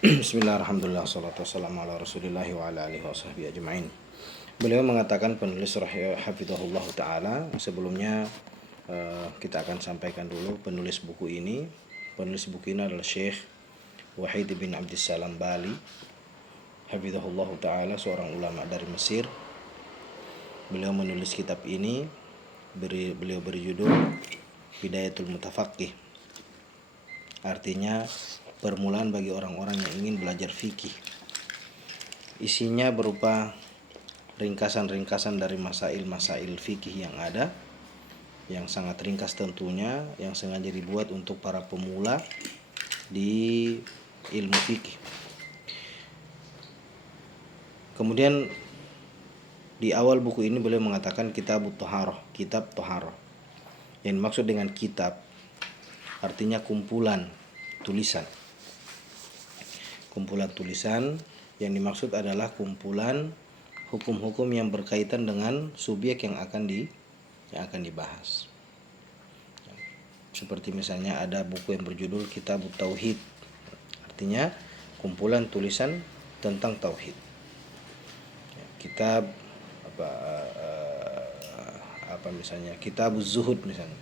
Bismillah, alhamdulillah, salatu wassalamu ala rasulillahi wa ala alihi wa sahbihi ajma'in. Beliau mengatakan, penulis hafidhahullah ta'ala, sebelumnya kita akan sampaikan dulu penulis buku ini. Penulis buku ini adalah Syekh Wahid bin Abdissalam Bali, hafidhahullah ta'ala, seorang ulama dari Mesir. Beliau menulis kitab ini, beliau berjudul Bidayatul Mutafaqih. Artinya permulaan bagi orang-orang yang ingin belajar fikih. Isinya berupa ringkasan-ringkasan dari masail-masail fikih yang ada, yang sangat ringkas tentunya, yang sengaja dibuat untuk para pemula di ilmu fikih. Kemudian di awal buku ini beliau mengatakan kitab Thaharah. Yang dimaksud dengan kitab artinya kumpulan tulisan. Kumpulan tulisan yang dimaksud adalah kumpulan hukum-hukum yang berkaitan dengan subjek yang akan dibahas. Seperti misalnya ada buku yang berjudul Kitab Tauhid. Artinya kumpulan tulisan tentang tauhid. Kitab misalnya Kitab Zuhud misalnya.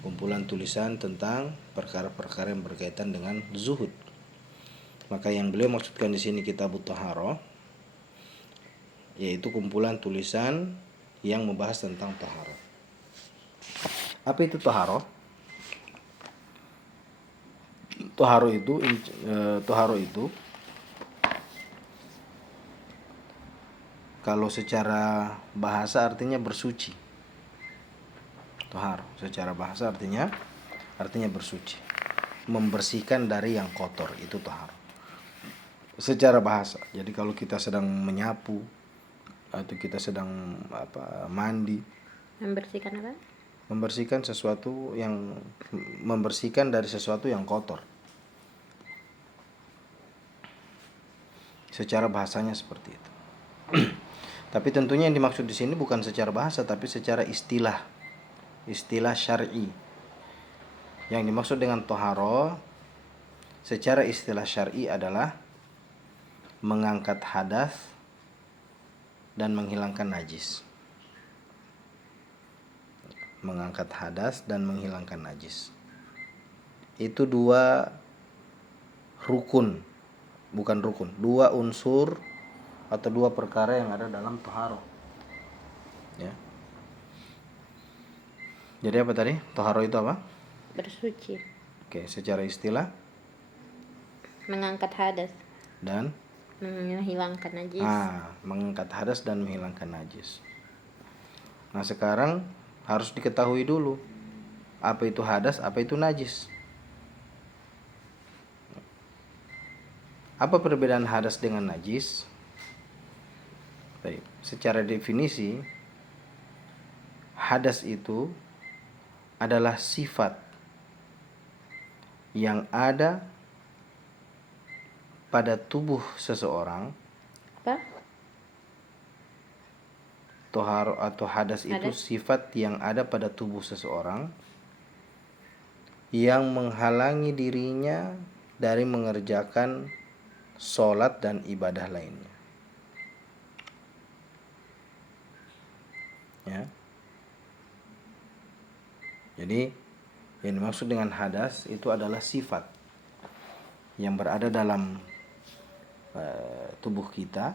Kumpulan tulisan tentang perkara-perkara yang berkaitan dengan zuhud. Maka yang beliau maksudkan di sini Kitab Thaharah, yaitu kumpulan tulisan yang membahas tentang taharah. Apa itu taharah? Taharah itu kalau secara bahasa artinya bersuci. Taharah secara bahasa artinya bersuci, membersihkan dari yang kotor, itu taharah secara bahasa. Jadi kalau kita sedang menyapu atau kita sedang mandi, Membersihkan apa? Membersihkan dari sesuatu yang kotor. Secara bahasanya seperti itu. Tapi tentunya yang dimaksud di sini bukan secara bahasa, tapi secara istilah syar'i. Yang dimaksud dengan toharo secara istilah syar'i adalah mengangkat hadas dan menghilangkan najis. Mengangkat hadas dan menghilangkan najis. Itu dua unsur atau dua perkara yang ada dalam toharo. Ya. Jadi apa tadi? Toharo itu apa? Bersuci. Oke, secara istilah Mengangkat hadas dan menghilangkan najis. Mengangkat hadas dan menghilangkan najis. Nah, sekarang harus diketahui dulu apa itu hadas, apa itu najis. Apa perbedaan hadas dengan najis? Baik, secara definisi hadas itu adalah sifat yang ada pada tubuh seseorang. Apa? Toharo atau hadas itu sifat yang ada pada tubuh seseorang yang menghalangi dirinya dari mengerjakan sholat dan ibadah lainnya. Ya. Jadi yang dimaksud dengan hadas itu adalah sifat yang berada dalam tubuh kita,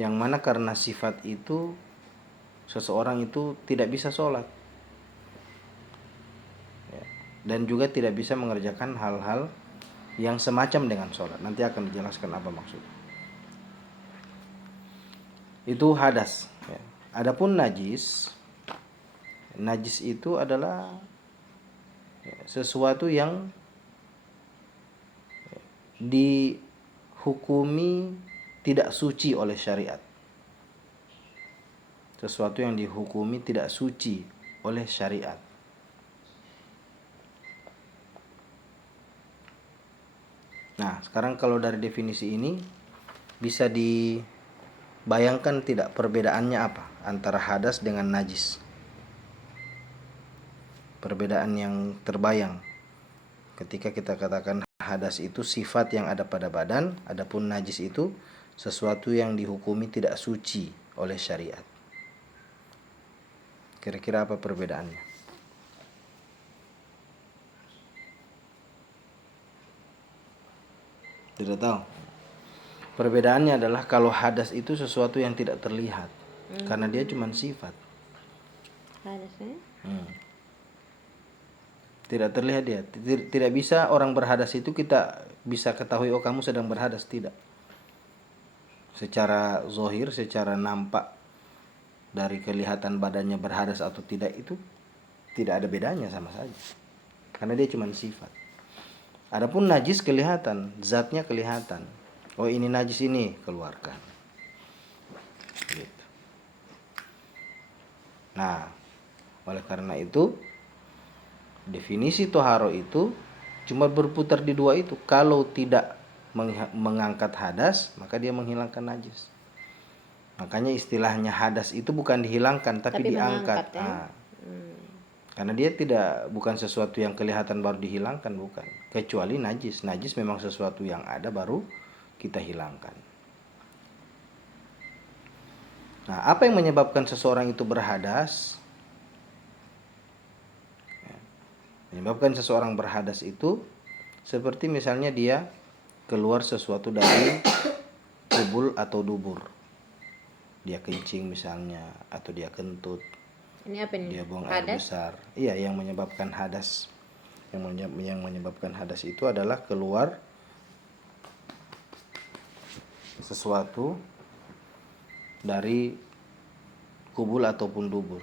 yang mana karena sifat itu seseorang itu tidak bisa sholat, ya, dan juga tidak bisa mengerjakan hal-hal yang semacam dengan sholat. Nanti akan dijelaskan apa maksud. Itu hadas. Ya. Adapun najis itu adalah sesuatu yang dihukumi tidak suci oleh syariat. Sesuatu yang dihukumi tidak suci oleh syariat. Nah, sekarang kalau dari definisi ini bisa dibayangkan tidak perbedaannya apa antara hadas dengan najis? Perbedaan yang terbayang ketika kita katakan hadas itu sifat yang ada pada badan, adapun najis itu sesuatu yang dihukumi tidak suci oleh syariat. Kira-kira apa perbedaannya? Tidak tahu. Perbedaannya adalah kalau hadas itu sesuatu yang tidak terlihat, karena dia cuma sifat. Hadasnya? Tidak terlihat dia. Tidak bisa orang berhadas itu kita bisa ketahui, oh kamu sedang berhadas. Tidak. Secara zohir, secara nampak dari kelihatan badannya berhadas atau tidak itu tidak ada bedanya, sama saja. Karena dia cuma sifat. Adapun najis kelihatan, zatnya kelihatan. Oh ini najis, ini keluarkan. Gitu. Nah, oleh karena itu definisi toharo itu cuma berputar di dua itu. Kalau tidak mengangkat hadas, maka dia menghilangkan najis. Makanya istilahnya hadas itu bukan dihilangkan tapi diangkat. Ya? Karena dia bukan sesuatu yang kelihatan baru dihilangkan, bukan. Kecuali najis. Najis memang sesuatu yang ada baru kita hilangkan. Nah, apa yang menyebabkan seseorang itu berhadas? Menyebabkan seseorang berhadas itu seperti misalnya dia keluar sesuatu dari kubul atau dubur. Dia kencing misalnya, atau dia kentut. Ini apa nih? Dia buang air besar. Iya, yang menyebabkan hadas. Yang menyebabkan hadas itu adalah keluar sesuatu dari kubul ataupun dubur.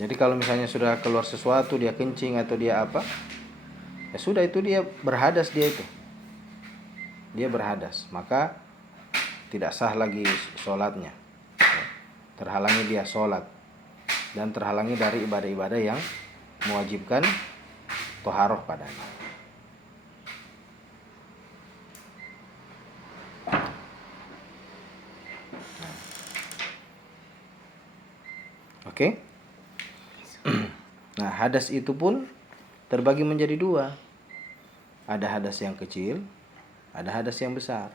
Jadi kalau misalnya sudah keluar sesuatu, dia kencing atau dia apa, ya sudah, itu dia berhadas, dia berhadas, maka tidak sah lagi sholatnya, terhalangi dia sholat, dan terhalangi dari ibadah-ibadah yang mewajibkan toharoh padanya. Oke? Nah, hadas itu pun terbagi menjadi dua. Ada hadas yang kecil, ada hadas yang besar.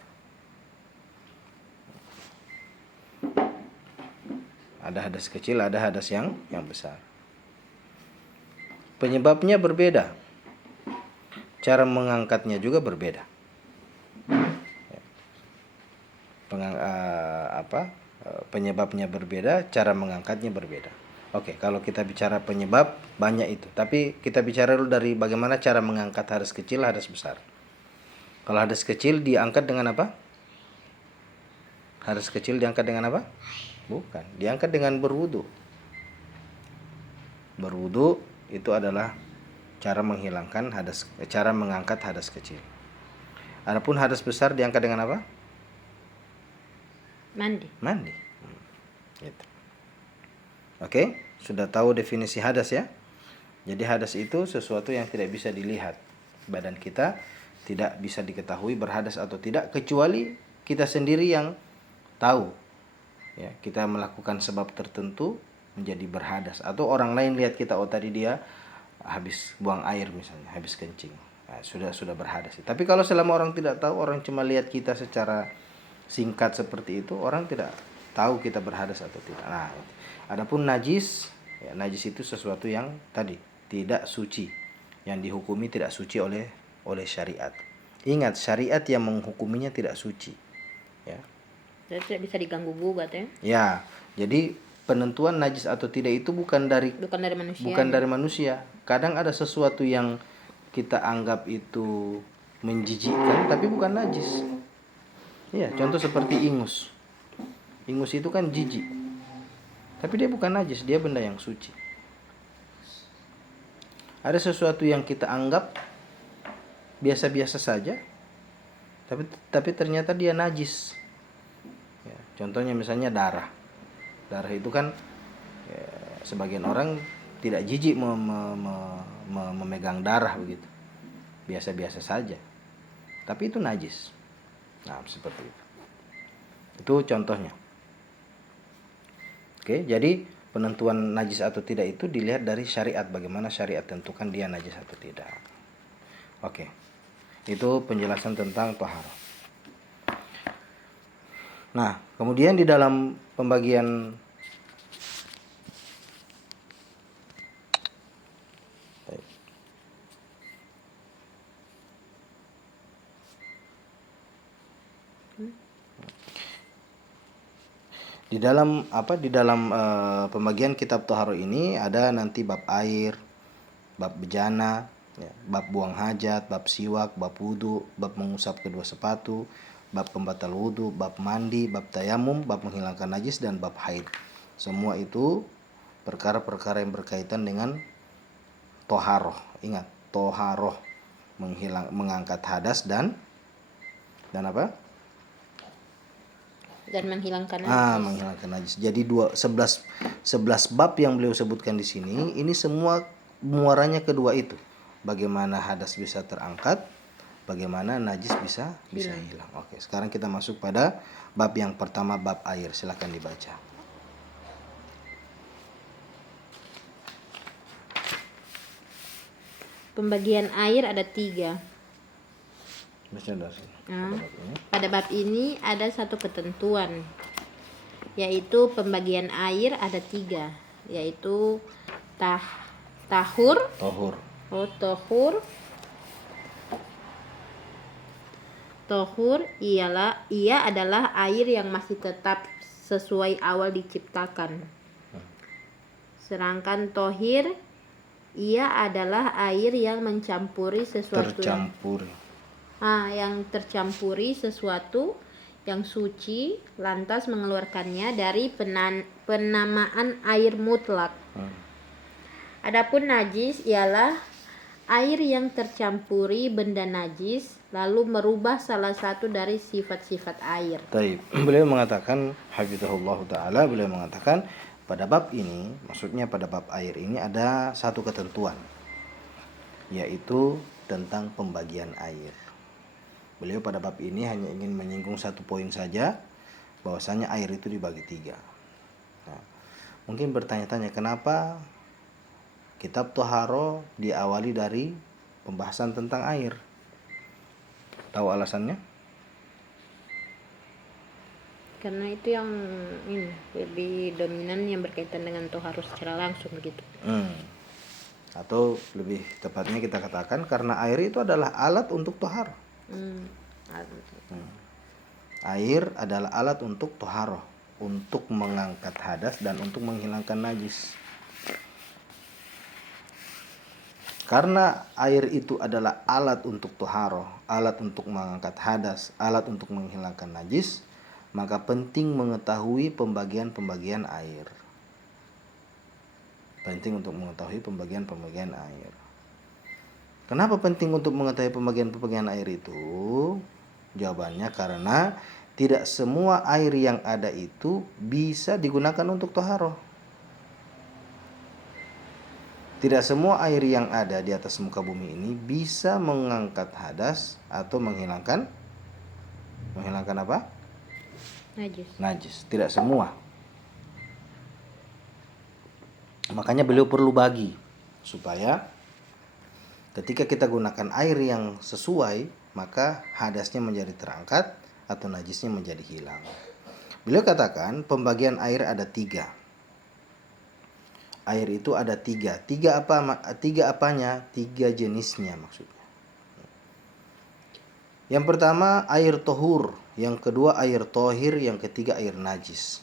Ada hadas kecil, ada hadas yang besar. Penyebabnya berbeda. Cara mengangkatnya juga berbeda. Penyebabnya berbeda, cara mengangkatnya berbeda. Oke, kalau kita bicara penyebab, banyak itu. Tapi kita bicara dulu dari bagaimana cara mengangkat hadas kecil, hadas besar. Kalau hadas kecil diangkat dengan apa? Hadas kecil diangkat dengan apa? Bukan, diangkat dengan berwudu. Berwudu itu adalah cara menghilangkan cara mengangkat hadas kecil. Adapun hadas besar diangkat dengan apa? Mandi. Gitu. Oke, sudah tahu definisi hadas ya? Jadi hadas itu sesuatu yang tidak bisa dilihat. Badan kita tidak bisa diketahui berhadas atau tidak, kecuali kita sendiri yang tahu. Ya, kita melakukan sebab tertentu menjadi berhadas, atau orang lain lihat kita, oh tadi dia habis buang air misalnya, habis kencing. Nah, sudah berhadas. Tapi kalau selama orang tidak tahu, orang cuma lihat kita secara singkat seperti itu, orang tidak tahu kita berhadas atau tidak. Nah, adapun najis, ya, najis itu sesuatu yang tadi tidak suci, yang dihukumi tidak suci oleh syariat. Ingat, syariat yang menghukuminya tidak suci. Ya. Jadi tidak bisa diganggu gugat ya? Ya, jadi penentuan najis atau tidak itu bukan dari manusia. Bukan dari manusia. Kadang ada sesuatu yang kita anggap itu menjijikkan, tapi bukan najis. Ya, contoh seperti ingus. Ingus itu kan jijik, tapi dia bukan najis, dia benda yang suci. Ada sesuatu yang kita anggap biasa-biasa saja, tapi ternyata dia najis. Ya, contohnya misalnya darah. Darah itu kan ya, sebagian orang tidak jijik memegang darah begitu, biasa-biasa saja, tapi itu najis. Nah, seperti itu. Itu contohnya. Oke, jadi penentuan najis atau tidak itu dilihat dari syariat, bagaimana syariat tentukan dia najis atau tidak. Oke. Itu penjelasan tentang taharah. Nah, kemudian di dalam pembagian di dalam pembagian kitab taharah ini ada nanti bab air, bab bejana, ya, bab buang hajat, bab siwak, bab wudu, bab mengusap kedua sepatu, bab pembatal wudu, bab mandi, bab tayamum, bab menghilangkan najis, dan bab haid. Semua itu perkara-perkara yang berkaitan dengan toharoh. Ingat, toharoh, mengangkat hadas dan apa? Dan menghilangkan najis. Menghilangkan najis. Jadi 11 bab yang beliau sebutkan di sini, ini semua muaranya kedua itu. Bagaimana hadas bisa terangkat, bagaimana najis bisa hilang. Oke, sekarang kita masuk pada bab yang pertama, bab air. Silakan dibaca. Pembagian air ada 3. Pada bab ini ada satu ketentuan, yaitu pembagian air ada 3, yaitu tahur. Tohur ia adalah air yang masih tetap sesuai awal diciptakan. Sedangkan tohir ia adalah air yang mencampuri sesuatu yang tercampuri sesuatu yang suci, lantas mengeluarkannya dari penamaan air mutlak. Adapun najis ialah air yang tercampuri benda najis lalu merubah salah satu dari sifat-sifat air. Beliau mengatakan, hafizahullah ta'ala, beliau mengatakan pada bab ini, maksudnya pada bab air ini ada satu ketentuan, yaitu tentang pembagian air. Beliau pada bab ini hanya ingin menyinggung satu poin saja, bahwasanya air itu dibagi 3. Nah, mungkin bertanya-tanya kenapa kitab Toharo diawali dari pembahasan tentang air. Tahu alasannya? Karena itu yang lebih dominan, yang berkaitan dengan toharo secara langsung begitu. Atau lebih tepatnya kita katakan karena air itu adalah alat untuk toharo. Air adalah alat untuk toharo, untuk mengangkat hadas dan untuk menghilangkan najis. Karena air itu adalah alat untuk toharo, alat untuk mengangkat hadas, alat untuk menghilangkan najis, maka penting mengetahui pembagian-pembagian air. Penting untuk mengetahui pembagian-pembagian air. Kenapa penting untuk mengetahui pembagian-pembagian air itu? Jawabannya karena tidak semua air yang ada itu bisa digunakan untuk toharo. Tidak semua air yang ada di atas muka bumi ini bisa mengangkat hadas atau menghilangkan apa? Najis. Tidak semua. Makanya beliau perlu bagi supaya ketika kita gunakan air yang sesuai, maka hadasnya menjadi terangkat atau najisnya menjadi hilang. Beliau katakan pembagian air ada 3. Air itu ada 3. 3 apanya? 3 jenisnya maksudnya. Yang pertama air tohur, yang kedua air tohir, yang ketiga air najis.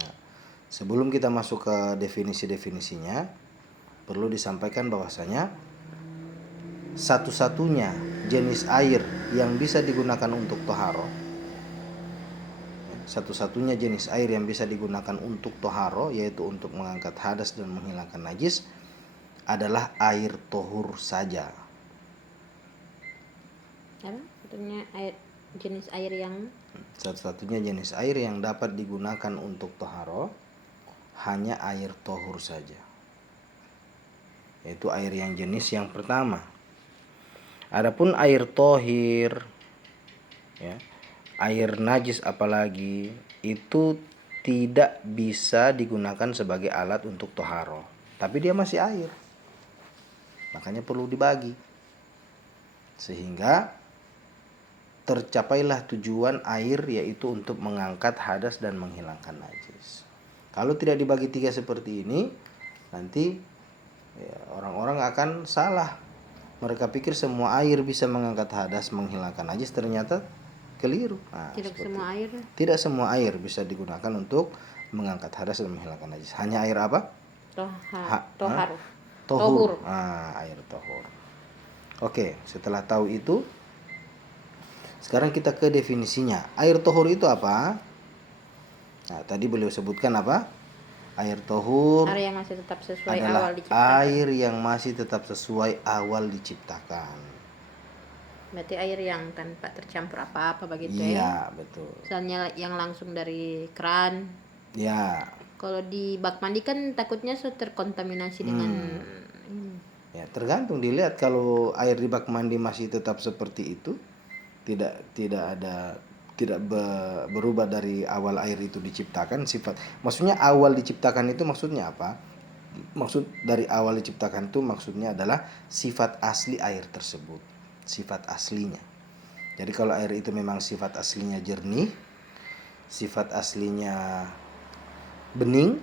Nah, sebelum kita masuk ke definisi-definisinya, perlu disampaikan bahwasanya satu-satunya jenis air yang bisa digunakan untuk toharo, satu-satunya jenis air yang bisa digunakan untuk toharo, yaitu untuk mengangkat hadas dan menghilangkan najis, adalah air tohur saja. Satu-satunya jenis air yang dapat digunakan untuk toharo hanya air tohur saja, yaitu air yang jenis yang pertama. Adapun air tohir, ya, air najis apalagi, itu tidak bisa digunakan sebagai alat untuk toharoh, tapi dia masih air. Makanya perlu dibagi. Sehingga tercapailah tujuan air, yaitu untuk mengangkat hadas dan menghilangkan najis. Kalau tidak dibagi tiga seperti ini, nanti orang-orang akan salah. Mereka pikir semua air bisa mengangkat hadas, menghilangkan najis, ternyata keliru. Tidak semua air Tidak semua air bisa digunakan untuk mengangkat hadas dan menghilangkan najis. Hanya air apa? tohar. Tohur. Air tohur. Oke, setelah tahu itu, sekarang kita ke definisinya. Air tohur itu apa? Nah, tadi beliau sebutkan apa? Air tohur Air yang masih tetap sesuai adalah awal diciptakan. air yang masih tetap sesuai awal diciptakan. Berarti air yang tanpa tercampur apa-apa begitu Iya, betul. Misalnya yang langsung dari keran. Ya. Kalau di bak mandi kan takutnya terkontaminasi dengan Ya, tergantung dilihat. Kalau air di bak mandi masih tetap seperti itu, tidak berubah dari awal air itu diciptakan sifat. Maksudnya awal diciptakan itu maksudnya apa? Maksud dari awal diciptakan itu maksudnya adalah sifat asli air tersebut, sifat aslinya. Jadi kalau air itu memang sifat aslinya jernih, sifat aslinya bening,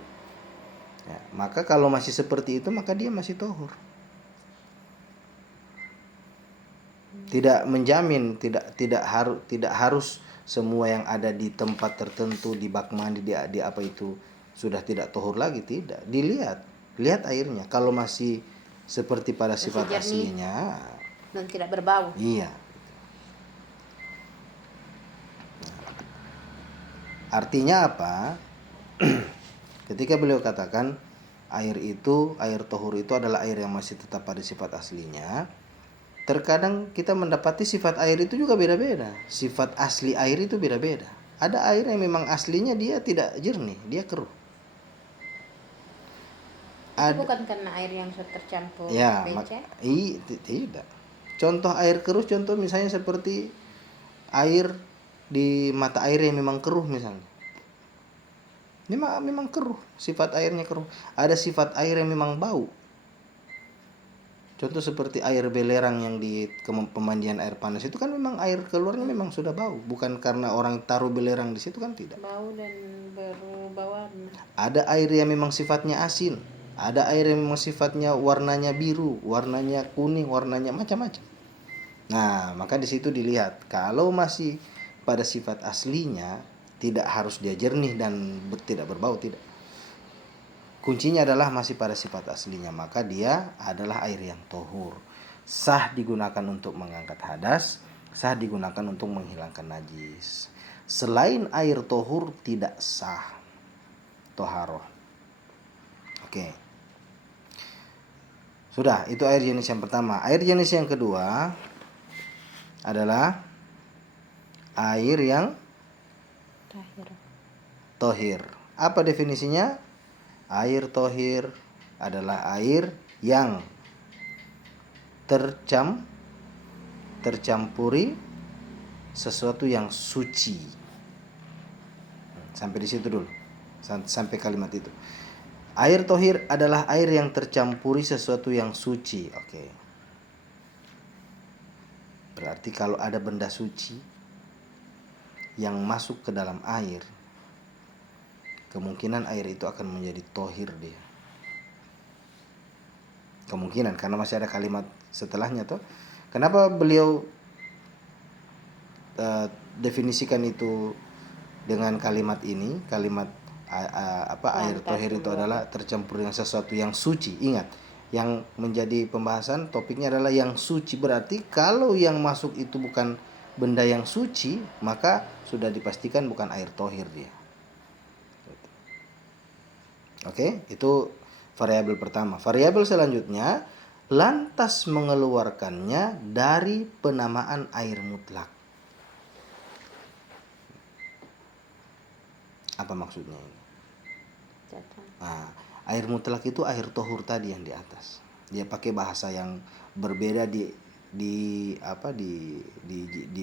ya, maka kalau masih seperti itu maka dia masih tohur. Tidak menjamin, tidak harus semua yang ada di tempat tertentu, di bak mandi, di apa itu sudah tidak tohur lagi, tidak. Lihat airnya, kalau masih seperti pada sifat aslinya dan tidak berbau. Iya. Artinya apa? Ketika beliau katakan air tohur itu adalah air yang masih tetap pada sifat aslinya, terkadang kita mendapati sifat air itu juga beda-beda. Sifat asli air itu beda-beda. Ada air yang memang aslinya dia tidak jernih, dia keruh. Itu bukan karena air yang sudah tercampur becek? Tidak. Contoh air keruh, contoh misalnya seperti air di mata air yang memang keruh misalnya. Ini memang keruh, sifat airnya keruh. Ada sifat air yang memang bau. Contoh seperti air belerang yang di pemandian air panas itu kan memang air keluarnya memang sudah bau, bukan karena orang taruh belerang di situ kan, tidak. Bau dan berubah warna. Ada air yang memang sifatnya asin, ada air yang memang sifatnya warnanya biru, warnanya kuning, warnanya macam-macam. Nah, maka di situ dilihat kalau masih pada sifat aslinya, tidak harus dia jernih dan tidak berbau, tidak. Kuncinya adalah masih pada sifat aslinya, maka dia adalah air yang tohur. Sah digunakan untuk mengangkat hadas, sah digunakan untuk menghilangkan najis. Selain air tohur tidak sah toharoh. Oke. Sudah, itu air jenis yang pertama. Air jenis yang kedua adalah air yang tohir. Apa definisinya? Air tohir adalah air yang tercampuri sesuatu yang suci. Sampai di situ dulu. Sampai kalimat itu. Air tohir adalah air yang tercampuri sesuatu yang suci. Oke. Berarti kalau ada benda suci yang masuk ke dalam air, kemungkinan air itu akan menjadi tohir dia. Kemungkinan, karena masih ada kalimat setelahnya toh. Kenapa beliau definisikan itu dengan kalimat ini? Kalimat air tohir itu adalah tercampur dengan sesuatu yang suci. Ingat, yang menjadi pembahasan topiknya adalah yang suci. Berarti kalau yang masuk itu bukan benda yang suci, maka sudah dipastikan bukan air tohir dia. Oke, itu variabel pertama. Variabel selanjutnya, lantas mengeluarkannya dari penamaan air mutlak. Apa maksudnya ini? Nah, air mutlak itu air tohur tadi yang di atas. Dia pakai bahasa yang berbeda di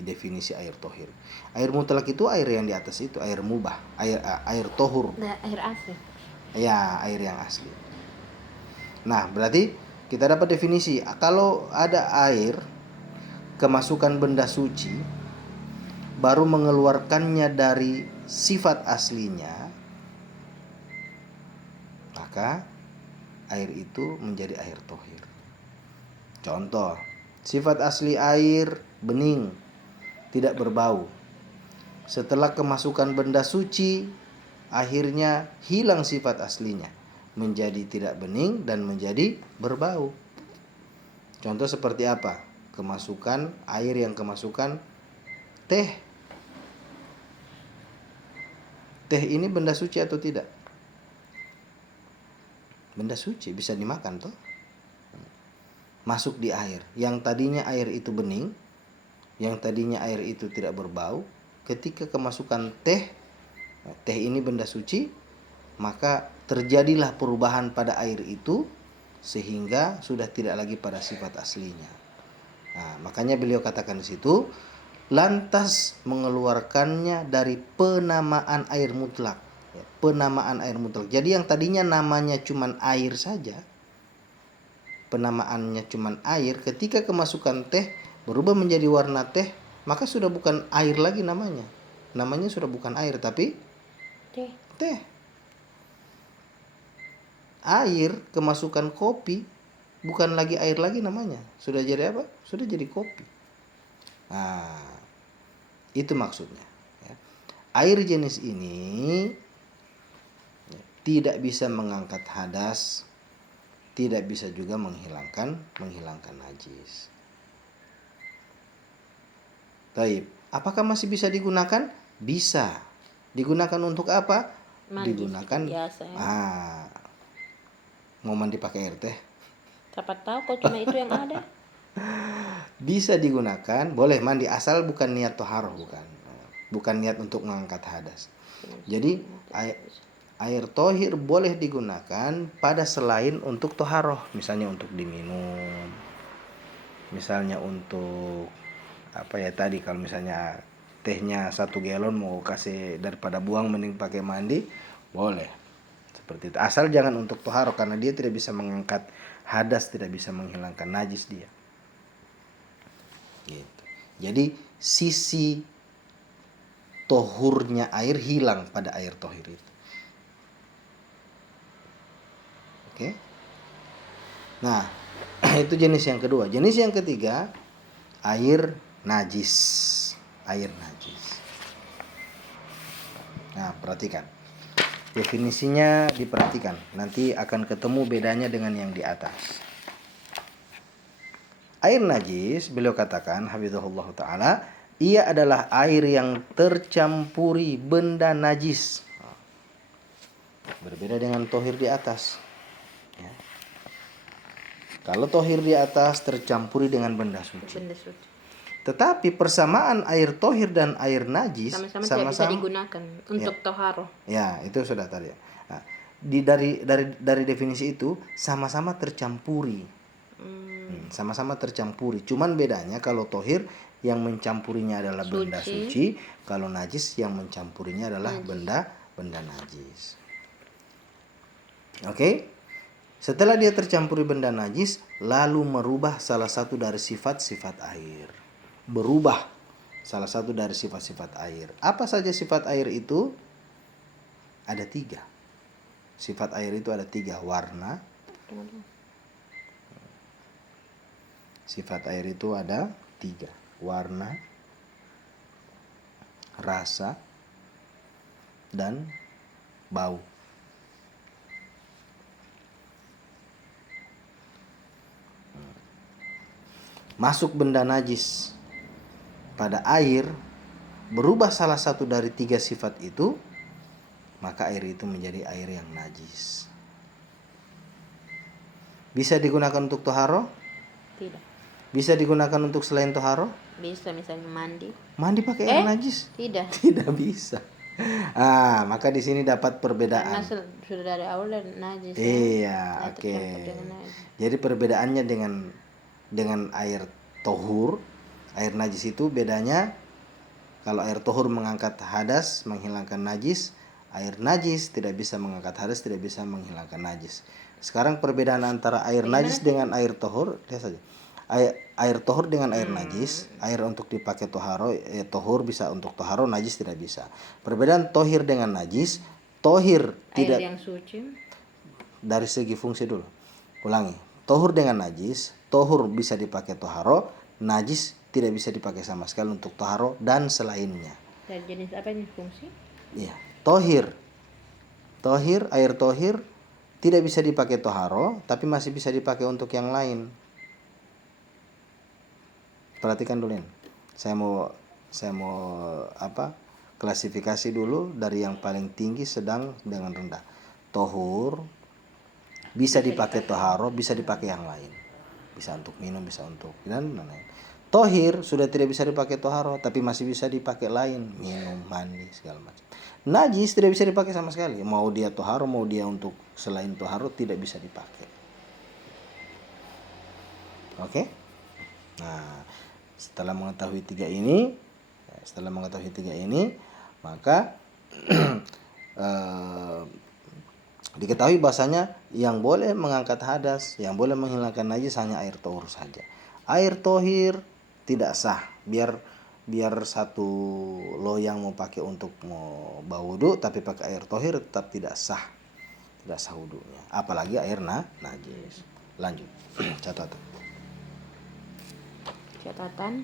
definisi air tohir. Air mutlak itu air yang di atas itu, air mubah, air tohur. Nah, air asli. Ya, air yang asli. Nah, berarti kita dapat definisi kalau ada air kemasukan benda suci baru mengeluarkannya dari sifat aslinya, maka air itu menjadi air tohir. Contoh, sifat asli air bening, tidak berbau. Setelah kemasukan benda suci, akhirnya hilang sifat aslinya, menjadi tidak bening dan menjadi berbau. Contoh seperti apa? Kemasukan air yang kemasukan teh. Teh ini benda suci atau tidak? Benda suci, bisa dimakan toh. Masuk di air. Yang tadinya air itu bening, yang tadinya air itu tidak berbau, ketika kemasukan teh, teh ini benda suci, maka terjadilah perubahan pada air itu sehingga sudah tidak lagi pada sifat aslinya. Nah, makanya beliau katakan di situ, lantas mengeluarkannya dari penamaan air mutlak. Penamaan air mutlak. Jadi yang tadinya namanya cuman air saja, penamaannya cuman air, ketika kemasukan teh berubah menjadi warna teh, maka sudah bukan air lagi namanya. Namanya sudah bukan air tapi teh. Air kemasukan kopi bukan lagi air lagi namanya. Sudah jadi apa? Sudah jadi kopi. Nah, itu maksudnya. Air jenis ini tidak bisa mengangkat hadas, tidak bisa juga menghilangkan najis. Baik, apakah masih bisa digunakan? Bisa. Digunakan untuk apa? Mandi Digunakan biasa ya. Mau mandi pakai air teh? Siapa tahu kok cuma itu yang ada. Bisa digunakan, boleh mandi asal bukan niat toharoh, bukan niat untuk mengangkat hadas. Jadi air tohir boleh digunakan pada selain untuk toharoh, misalnya untuk diminum, misalnya untuk apa ya tadi, kalau misalnya tehnya 1 galon mau kasih daripada buang mending pakai mandi, boleh seperti itu. Asal jangan untuk toharoh karena dia tidak bisa mengangkat hadas, tidak bisa menghilangkan najis dia. Gitu. Jadi sisi tohurnya air hilang pada air tohir itu. Oke. Nah, itu jenis yang kedua. Jenis yang ketiga, air najis. Air najis. Nah, perhatikan. Definisinya diperhatikan. Nanti akan ketemu bedanya dengan yang di atas. Air najis, beliau katakan, hafizahullah ta'ala, ia adalah air yang tercampuri benda najis. Berbeda dengan tohir di atas. Ya. Kalau tohir di atas tercampuri dengan benda suci. Tetapi persamaan air tohir dan air najis sama-sama tidak bisa digunakan untuk toharoh. Ya, itu sudah tadi. Nah, dari definisi itu sama-sama tercampuri. Sama-sama tercampuri. Cuman bedanya kalau tohir yang mencampurinya adalah benda suci, kalau najis yang mencampurinya adalah benda najis. Oke? Setelah dia tercampuri benda najis, lalu merubah salah satu dari sifat-sifat air. Berubah salah satu dari sifat-sifat air. Apa saja sifat air itu? Ada 3. Sifat air itu ada 3. Warna. Sifat air itu ada 3. Warna, rasa, dan bau. Masuk benda najis pada air, berubah salah satu dari 3 sifat itu, maka air itu menjadi air yang najis. Bisa digunakan untuk toharoh? Tidak. Bisa digunakan untuk selain toharoh? Bisa, misalnya mandi. Mandi pakai air najis? Tidak. Tidak bisa. Maka di sini dapat perbedaan. Karena sudah dari awal najis. Iya, oke. Jadi perbedaannya dengan air tohur. Air najis itu bedanya, kalau air tohur mengangkat hadas, menghilangkan najis, air najis tidak bisa mengangkat hadas, tidak bisa menghilangkan najis. Sekarang perbedaan antara air najis dengan air tohur, lihat saja. Air tohur dengan air najis, air untuk dipakai toharo, tohur bisa untuk toharo, najis tidak bisa. Perbedaan tohir dengan najis, tohir tidak Air yang suci. dari segi fungsi dulu. Ulangi, tohur dengan najis, tohur bisa dipakai toharo, najis tidak bisa dipakai sama sekali untuk toharo dan selainnya. Dari jenis apa ini fungsi? Iya, tohir, air tohir tidak bisa dipakai toharo, tapi masih bisa dipakai untuk yang lain. Perhatikan dulu ini. Saya mau klasifikasi dulu dari yang paling tinggi, sedang, dengan rendah. Tohur bisa dipakai toharo, bisa dipakai yang lain. Bisa untuk minum, bisa untuk dan lain-lain. Tohir sudah tidak bisa dipakai toharo, tapi masih bisa dipakai lain, minum, mandi, segala macam. Najis tidak bisa dipakai sama sekali. Mau dia toharo, mau dia untuk selain toharo, tidak bisa dipakai. Oke? Nah, setelah mengetahui tiga ini, maka diketahui bahasanya yang boleh mengangkat hadas, yang boleh menghilangkan najis hanya air tohur saja. Air tohir tidak sah. Biar satu loyang mau pakai untuk mau bau wudu, tapi pakai air tohir tetap tidak sah wudunya. Apalagi air najis. Lanjut. Catatan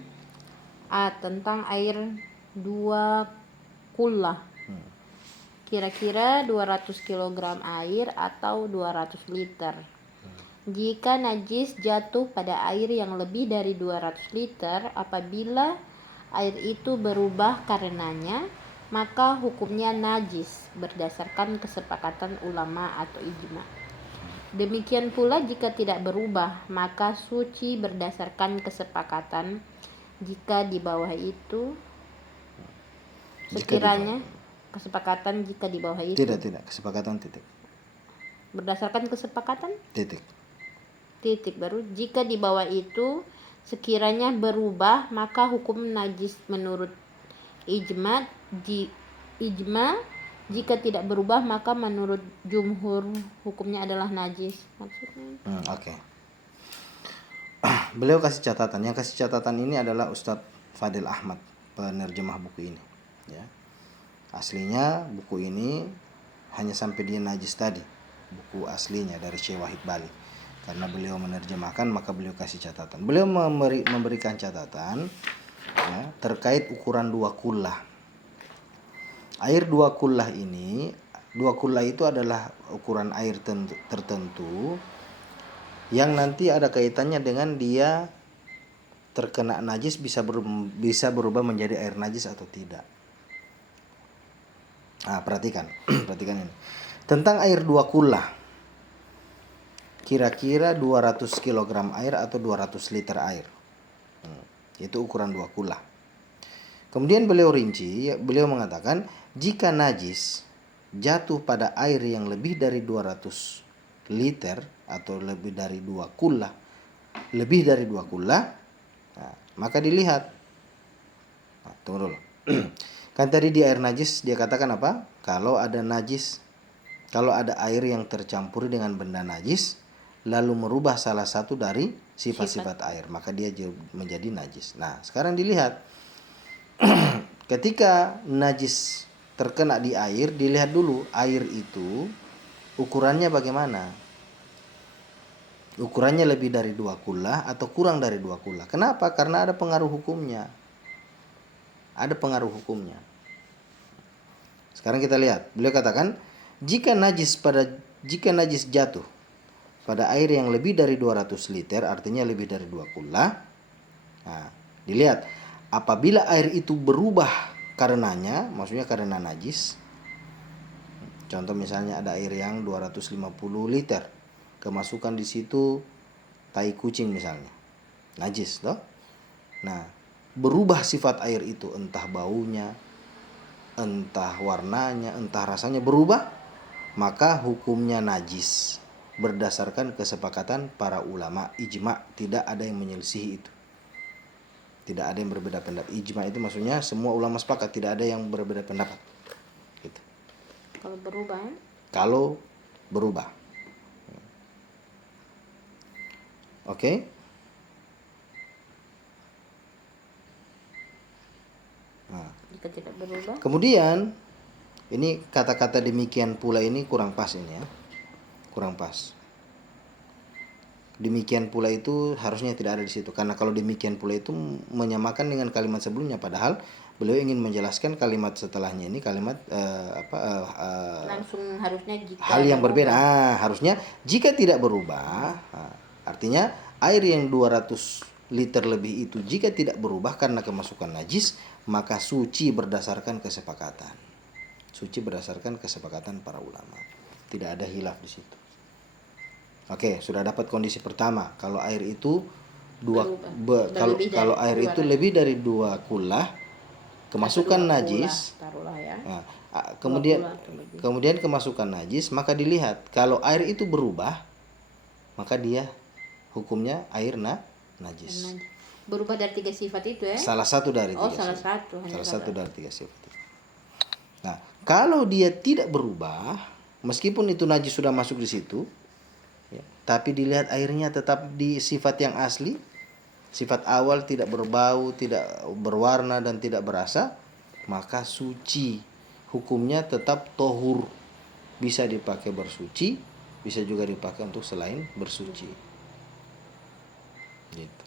A. Tentang air 2 kullah. Kira-kira 200 kg air atau 200 liter. Jika najis jatuh pada air yang lebih dari 200 liter, apabila air itu berubah karenanya, maka hukumnya najis berdasarkan kesepakatan ulama atau ijma. Demikian pula jika tidak berubah, maka suci berdasarkan kesepakatan. Jika di bawah itu sekiranya kesepakatan jika di bawah itu tidak kesepakatan titik. Berdasarkan kesepakatan titik baru jika di bawah itu sekiranya berubah, maka hukum najis menurut ijma. Jika tidak berubah, maka menurut jumhur hukumnya adalah najis. Maksudnya Oke. Beliau kasih catatan. Yang kasih catatan ini adalah Ustadz Fadil Ahmad, penerjemah buku ini, ya. Aslinya buku ini hanya sampai dia najis tadi, buku aslinya dari Syekh Wahid Bali. Karena beliau menerjemahkan, maka beliau kasih catatan. Beliau memberikan catatan, ya, terkait ukuran 2 kullah. Air 2 kullah ini, 2 kullah itu adalah ukuran air tertentu yang nanti ada kaitannya dengan dia terkena najis bisa berubah menjadi air najis atau tidak. Nah, perhatikan ini. Tentang air 2 kullah. Kira-kira 200 kg air atau 200 liter air. Itu ukuran 2 kullah. Kemudian beliau rinci, beliau mengatakan jika najis jatuh pada air yang lebih dari 200 liter atau lebih dari 2 kullah, nah, maka dilihat. Nah, tunggu dulu. Kan tadi di air najis dia katakan apa? Kalau ada air yang tercampur dengan benda najis lalu merubah salah satu dari sifat-sifat air, maka dia menjadi najis. Nah, sekarang dilihat. Ketika najis terkena di air, dilihat dulu air itu ukurannya bagaimana. Ukurannya lebih dari 2 kullah atau kurang dari 2 kullah. Kenapa? Karena ada pengaruh hukumnya. Sekarang kita lihat. Beliau katakan, jika najis jatuh pada air yang lebih dari 200 liter, artinya lebih dari 2 kullah. Nah, dilihat. Apabila air itu berubah karenanya, maksudnya karena najis. Contoh misalnya ada air yang 250 liter. Kemasukan di situ tai kucing misalnya. Najis, toh? Nah, berubah sifat air itu, entah baunya, entah warnanya, entah rasanya berubah, maka hukumnya najis berdasarkan kesepakatan para ulama ijma, tidak ada yang menyelisihi itu. Tidak ada yang berbeda pendapat. Ijma itu maksudnya semua ulama sepakat, tidak ada yang berbeda pendapat. Gitu. Kalau berubah ya? Kalau berubah. Oke? Nah, Jika tidak berubah, kemudian ini kata-kata demikian pula ini kurang pas ini ya. Kurang pas. Demikian pula itu harusnya tidak ada di situ, karena kalau demikian pula itu menyamakan dengan kalimat sebelumnya, padahal beliau ingin menjelaskan kalimat setelahnya ini kalimat langsung harusnya jika hal yang berbeda. berubah. Harusnya jika tidak berubah, artinya air yang 200 liter lebih itu jika tidak berubah karena kemasukan najis, maka suci berdasarkan kesepakatan. Suci berdasarkan kesepakatan para ulama. Tidak ada hilaf di situ. Oke, sudah dapat kondisi pertama. Kalau air itu kalau air itu lebih dari 2 kullah kemasukan najis, taruhlah ya. nah, Kemudian kemudian kemasukan najis, maka dilihat kalau air itu berubah, maka dia hukumnya air najis. Berubah dari 3 sifat itu ya? Salah satu dari tiga salah sifat. satu. Salah satu dari 3 sifat itu. Nah, kalau dia tidak berubah, meskipun itu najis sudah masuk di situ, ya, tapi dilihat airnya tetap di sifat yang asli, sifat awal, tidak berbau, tidak berwarna dan tidak berasa, maka suci. Hukumnya tetap tohur. Bisa dipakai bersuci, bisa juga dipakai untuk selain bersuci. Gitu.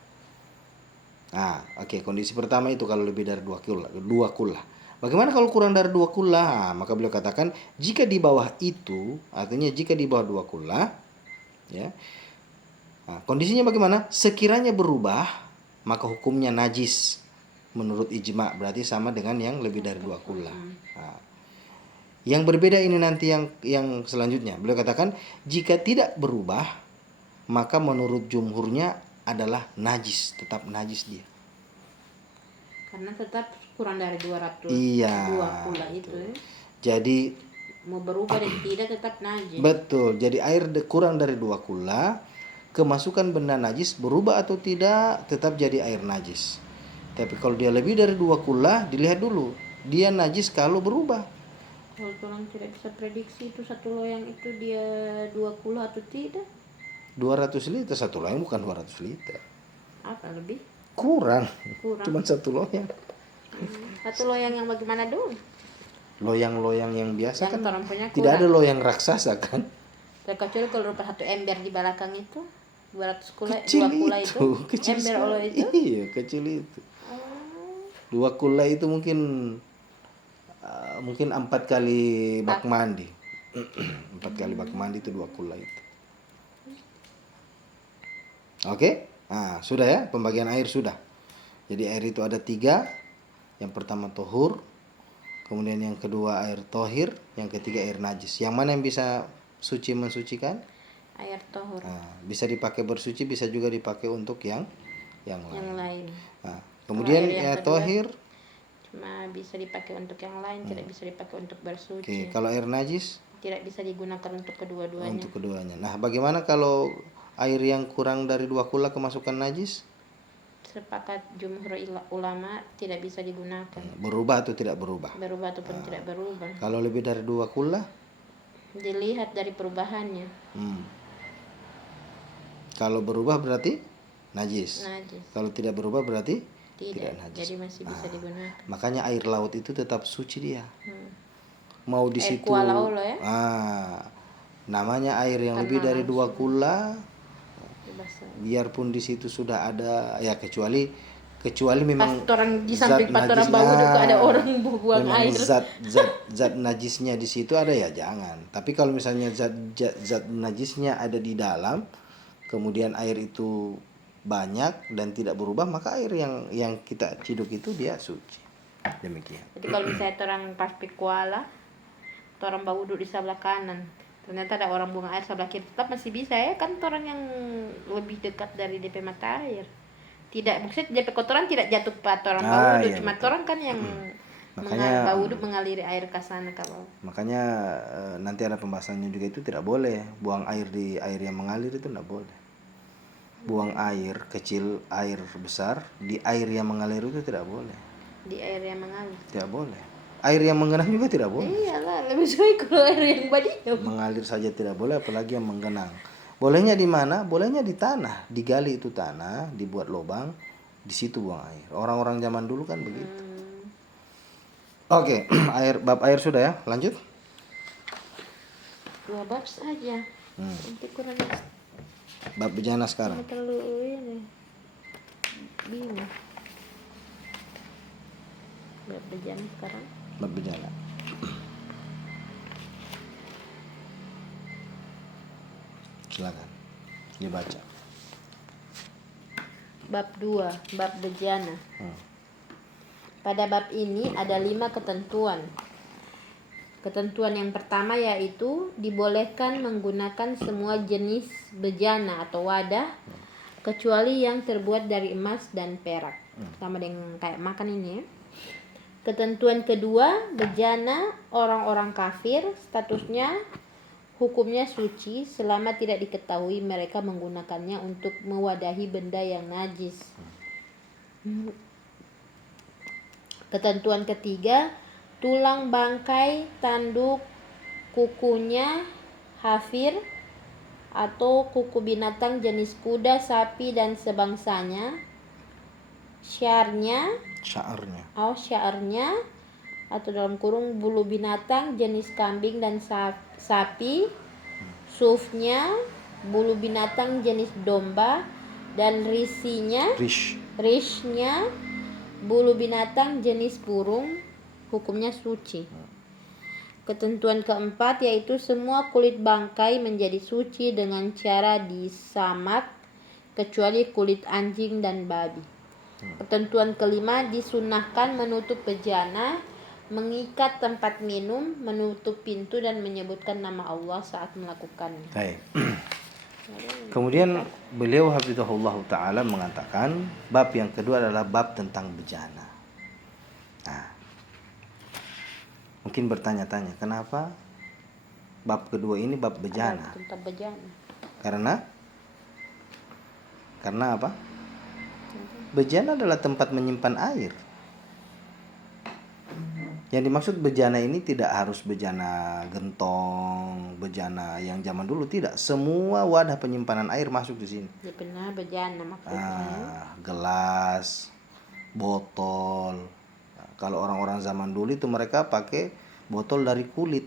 Nah, oke, kondisi pertama itu kalau lebih dari 2 kullah. Bagaimana kalau kurang dari 2 kullah? Nah, maka beliau katakan jika di bawah itu, artinya jika di bawah 2 kullah, ya. Nah, kondisinya bagaimana? Sekiranya berubah, maka hukumnya najis menurut ijma, berarti sama dengan yang lebih dari 2 kullah. Nah, yang berbeda ini nanti yang selanjutnya. Beliau katakan jika tidak berubah, maka menurut jumhurnya adalah najis, tetap najis dia. Karena tetap kurang dari 200. Iya. 2 pula itu. Jadi Mau berubah dan tidak tetap najis. betul. Jadi air kurang dari 2 kullah, kemasukan benda najis berubah atau tidak tetap jadi air najis. Tapi kalau dia lebih dari 2 kullah, dilihat dulu dia najis kalau berubah. Kalau orang tidak bisa prediksi itu satu loyang itu dia 2 kullah atau tidak. 200 liter satu loyang, bukan 200 liter. Apa lebih? Kurang. Kurang. Cuma satu loyang. Satu loyang yang bagaimana dulu? Loyang-loyang yang biasa Yang kan orang punya tidak ada kurang. loyang raksasa kan. Terkecuali kalau rupa satu ember di belakang itu 200 kullah, Kecil 2 kullah itu, kecil ember sekali. olo itu. Iya, kecil itu. 2 kullah itu mungkin 4 kali bak mandi. 4 kali bak mandi itu 2 kullah itu. Oke? Nah, sudah ya, pembagian air sudah. Jadi air itu ada 3. Yang pertama tohur, kemudian yang kedua air tohir, yang ketiga air najis. Yang mana yang bisa suci mensucikan? Air tohur. Nah, bisa dipakai bersuci, bisa juga dipakai untuk yang Yang lain. Nah, kemudian Kalau air yang air kedua, tohir, cuma bisa dipakai untuk yang lain, tidak bisa dipakai untuk bersuci. oke, kalau air najis Tidak bisa digunakan untuk kedua-duanya. untuk keduanya. Nah, bagaimana kalau air yang kurang dari 2 kullah kemasukan najis? Sepakat jumhur ulama tidak bisa digunakan. Berubah atau tidak berubah? Berubah ataupun tidak berubah. Kalau lebih dari 2 kullah? Dilihat dari perubahannya. Kalau berubah berarti najis. Najis. Kalau tidak berubah berarti Tidak najis. Jadi masih bisa digunakan. Makanya air laut itu tetap suci dia. Mau di Air situ kuala Allah ya. namanya air yang lebih dari 2 kullah, Bebas. biarpun di situ sudah ada ya, kecuali memang Pas orang di samping zat pas orang najisnya, bau juga ada orang buang memang air. zat najisnya di situ ada ya jangan. Tapi kalau misalnya zat najisnya ada di dalam, kemudian air itu banyak dan tidak berubah, maka air yang kita ciduk itu dia suci. Demikian. Jadi kalau misalnya orang pas kuala, orang bau duduk di sebelah kanan, ternyata ada orang buang air sebelah kiri, tetap masih bisa ya kan, orang yang lebih dekat dari DP mata air. Tidak, maksudnya DP kotoran tidak jatuh pada orang bau duduk, Iya, cuma betul. orang kan yang Makanya bau duduk mengaliri air ke sana kalau. Makanya nanti ada pembahasannya juga, itu tidak boleh buang air di air yang mengalir, itu tidak boleh. buang air kecil, air besar di air yang mengalir itu tidak boleh. Di air yang mengalir. Tidak boleh. Air yang menggenang juga tidak boleh. Iyalah, lebih baik kalau air yang badiam. Mengalir saja tidak boleh, apalagi yang menggenang. Bolehnya di mana? Bolehnya di tanah. Digali itu tanah, dibuat lubang, di situ buang air. Orang-orang zaman dulu kan begitu. Oke, bab air sudah ya. Lanjut. 2 bab saja. Nanti kurang Bab bejana sekarang. terlalu ini. Bingung. Bab bejana sekarang. Bab bejana. Silakan dibaca. Bab 2, bab bejana. Pada bab ini ada 5 ketentuan. Ketentuan yang pertama yaitu dibolehkan menggunakan semua jenis bejana atau wadah kecuali yang terbuat dari emas dan perak. Sama dengan kayak makan ini ya. Ketentuan kedua, bejana orang-orang kafir statusnya hukumnya suci selama tidak diketahui mereka menggunakannya untuk mewadahi benda yang najis. Ketentuan ketiga, tulang bangkai, tanduk, kukunya, hafir atau kuku binatang jenis kuda, sapi dan sebangsanya, syarnya atau dalam kurung bulu binatang jenis kambing dan sapi, sufnya bulu binatang jenis domba dan rishnya bulu binatang jenis burung, hukumnya suci. Ketentuan keempat yaitu semua kulit bangkai menjadi suci dengan cara disamak kecuali kulit anjing dan babi. Ketentuan kelima, disunahkan menutup bejana, mengikat tempat minum, menutup pintu dan menyebutkan nama Allah saat melakukannya. Baik. Kemudian beliau hafizahullah ta'ala mengatakan bab yang kedua adalah bab tentang bejana. Nah, mungkin bertanya-tanya kenapa bab kedua ini bab bejana? Tentang bejana. Karena apa? Bejana adalah tempat menyimpan air. Yang dimaksud bejana ini tidak harus bejana gentong, bejana yang zaman dulu, tidak. Semua wadah penyimpanan air masuk di sini. Ya benar, bejana maksudnya. Gelas, botol. Nah, kalau orang-orang zaman dulu itu mereka pakai botol dari kulit.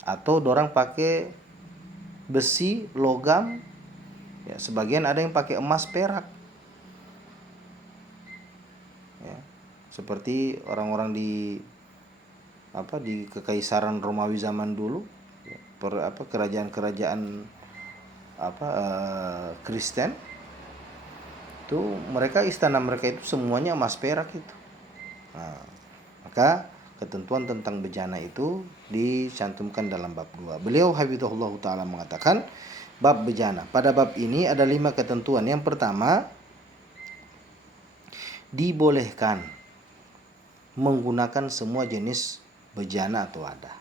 Atau dorang pakai besi, logam. Ya, sebagian ada yang pakai emas, perak. Ya, seperti orang-orang di kekaisaran Romawi zaman dulu, ya, kerajaan-kerajaan Kristen itu istana mereka itu semuanya emas perak itu. Nah, maka ketentuan tentang bejana itu dicantumkan dalam bab 2. Beliau hafizahullah ta'ala mengatakan bab bejana. Pada bab ini ada 5 ketentuan. Yang pertama, dibolehkan menggunakan semua jenis bejana atau wadah.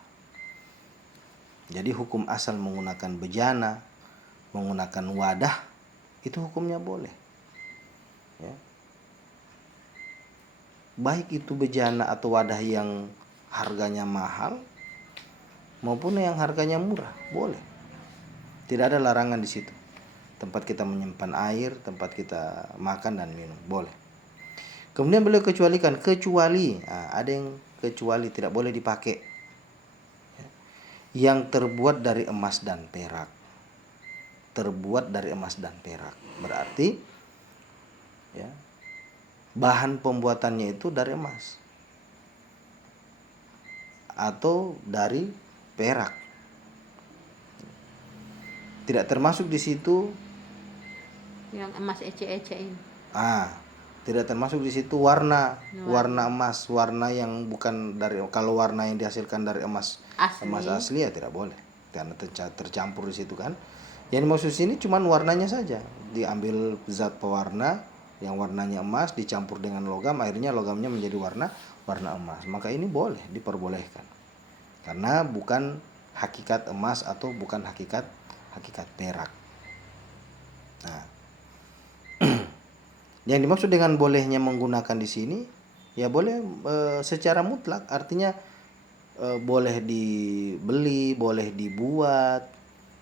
Jadi hukum asal menggunakan bejana, menggunakan wadah, itu hukumnya boleh. Ya. Baik itu bejana atau wadah yang harganya mahal maupun yang harganya murah, boleh. Tidak ada larangan di situ. Tempat kita menyimpan air, tempat kita makan dan minum, boleh. Kemudian beliau kecuali ada yang kecuali tidak boleh dipakai. Yang terbuat dari emas dan perak. Terbuat dari emas dan perak. Berarti ya, bahan pembuatannya itu dari emas atau dari perak. Tidak termasuk di situ yang emas ece-ece ini. Tidak termasuk di situ warna emas, warna yang bukan dari, kalau warna yang dihasilkan dari emas asli ya tidak boleh karena tercampur di situ kan. Yang dimaksud sini cuman warnanya saja, diambil zat pewarna yang warnanya emas dicampur dengan logam, akhirnya logamnya menjadi warna emas. Maka ini boleh, diperbolehkan. Karena bukan hakikat emas atau bukan hakikat perak. Nah, yang dimaksud dengan bolehnya menggunakan di sini ya boleh secara mutlak, artinya boleh dibeli, boleh dibuat,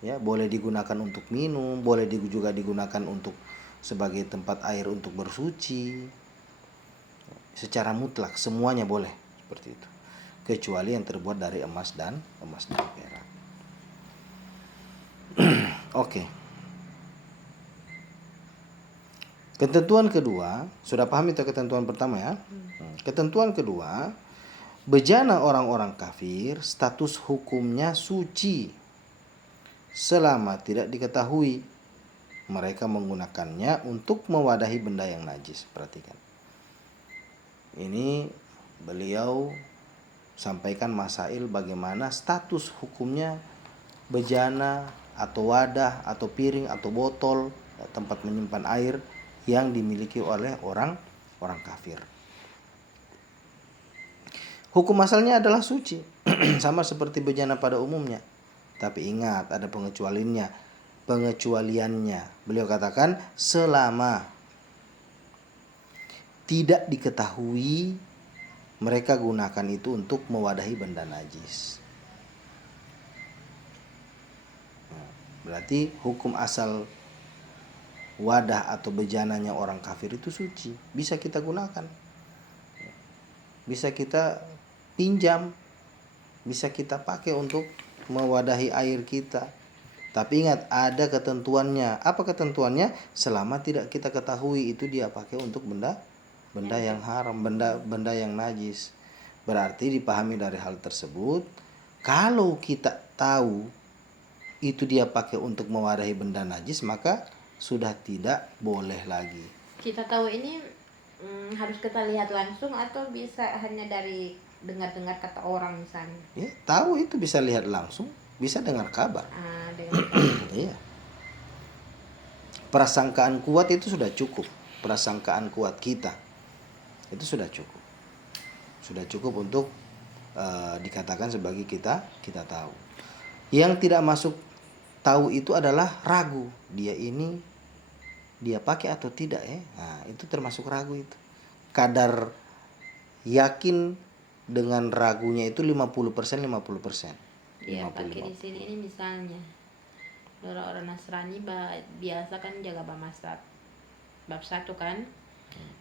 ya, boleh digunakan untuk minum, boleh juga digunakan untuk sebagai tempat air untuk bersuci. Secara mutlak semuanya boleh seperti itu. Kecuali yang terbuat dari emas dan perak. Oke. Ketentuan kedua, sudah paham itu ketentuan pertama ya? Ketentuan kedua, bejana orang-orang kafir status hukumnya suci selama tidak diketahui mereka menggunakannya untuk mewadahi benda yang najis. Perhatikan. Ini beliau sampaikan masail bagaimana status hukumnya bejana atau wadah atau piring atau botol tempat menyimpan air yang dimiliki oleh orang kafir. Hukum asalnya adalah suci, sama seperti bejana pada umumnya. Tapi ingat, ada pengecualiannya. Beliau katakan selama tidak diketahui mereka gunakan itu untuk mewadahi benda najis. Berarti hukum asal wadah atau bejananya orang kafir itu suci, bisa kita gunakan, bisa kita pinjam, bisa kita pakai untuk mewadahi air kita. Tapi ingat, ada ketentuannya. Apa ketentuannya? Selama tidak kita ketahui itu dia pakai untuk benda yang haram, benda yang najis. Berarti dipahami dari hal tersebut, kalau kita tahu itu dia pakai untuk mewadahi benda najis, maka sudah tidak boleh lagi. Kita tahu ini harus kita lihat langsung atau bisa hanya dari dengar-dengar kata orang misalnya? Ya, tahu itu bisa lihat langsung, bisa dengar kabar. Iya. Prasangkaan kuat itu sudah cukup. Prasangkaan kuat kita itu sudah cukup. Sudah cukup untuk dikatakan sebagai kita tahu. Yang tidak masuk tahu itu adalah ragu. Dia pakai atau tidak ya. Nah, itu termasuk ragu itu. Kadar yakin dengan ragunya itu 50%. Iya, pakai di sini ini misalnya orang Nasrani biasa kan jaga bab 1 kan.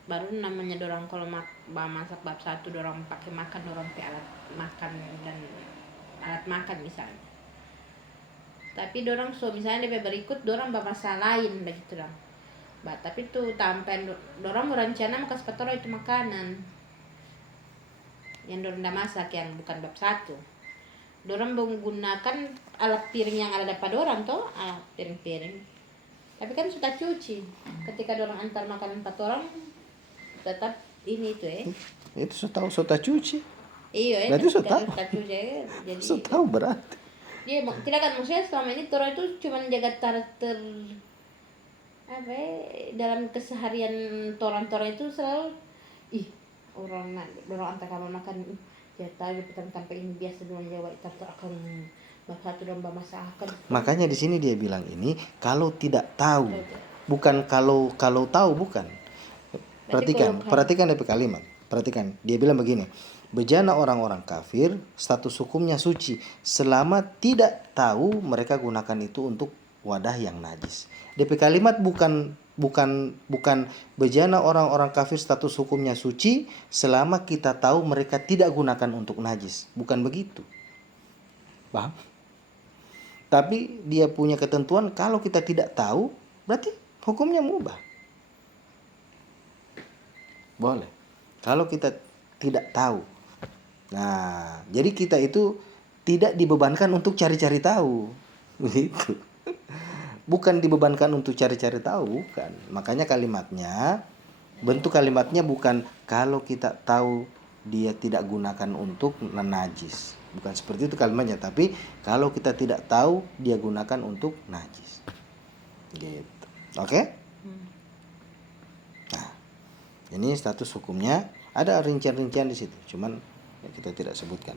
Baru namanya dorang kalau masak bab 1 dorang pakai makan, dorang pakai alat makan dan alat makan misalnya. Tapi dorang misalnya DP berikut dorang masalah lain begitu dong. Tapi tuh tampen dorang merencana makan sepatora itu makanan yang dorang dah masak yang bukan bab 1. Dorang menggunakan alat piring yang ada pada dorang toh, alat piring-piring. Tapi kan sudah cuci. Ketika dorang antar makanan 4 orang tetap ini itu Itu sudah cuci. Iya, berarti sudah cuci. Jadi sudah berarti. Iya, tidak kan maksudnya selama ini orang itu cuma jaga dalam keseharian toran-toran itu selalu orang antar kamar makan jatah tanpa ini biasa dengan Jawa itu akan satu domba masakan. Makanya di sini dia bilang ini kalau tidak tahu, bukan kalau tahu, bukan. Perhatikan DP kalimat. Perhatikan, dia bilang begini. Bejana orang-orang kafir status hukumnya suci selama tidak tahu mereka gunakan itu untuk wadah yang najis. DP kalimat bukan bejana orang-orang kafir status hukumnya suci selama kita tahu mereka tidak gunakan untuk najis. Bukan begitu. Paham? Tapi dia punya ketentuan kalau kita tidak tahu berarti hukumnya mubah. Boleh. Kalau kita tidak tahu. Nah, jadi kita itu tidak dibebankan untuk cari-cari tahu. Begitu. Bukan dibebankan untuk cari-cari tahu, bukan. Makanya bentuk kalimatnya bukan kalau kita tahu dia tidak gunakan untuk najis. Bukan seperti itu kalimatnya, tapi kalau kita tidak tahu dia gunakan untuk najis. Gitu. Oke? Nah, ini status hukumnya, ada rincian-rincian di situ, cuman kita tidak sebutkan.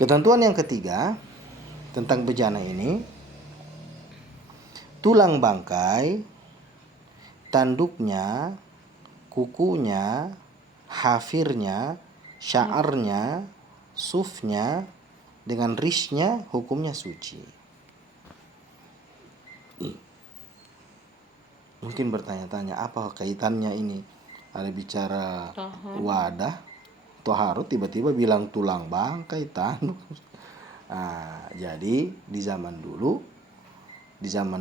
Ketentuan yang ketiga tentang bejana ini, tulang bangkai, tanduknya, kukunya, hafirnya, sya'arnya, sufnya, dengan risnya hukumnya suci. Mungkin bertanya-tanya apa kaitannya ini? Ada bicara wadah, toharut, tiba-tiba bilang tulang bangkai, tanduk. Nah, jadi di zaman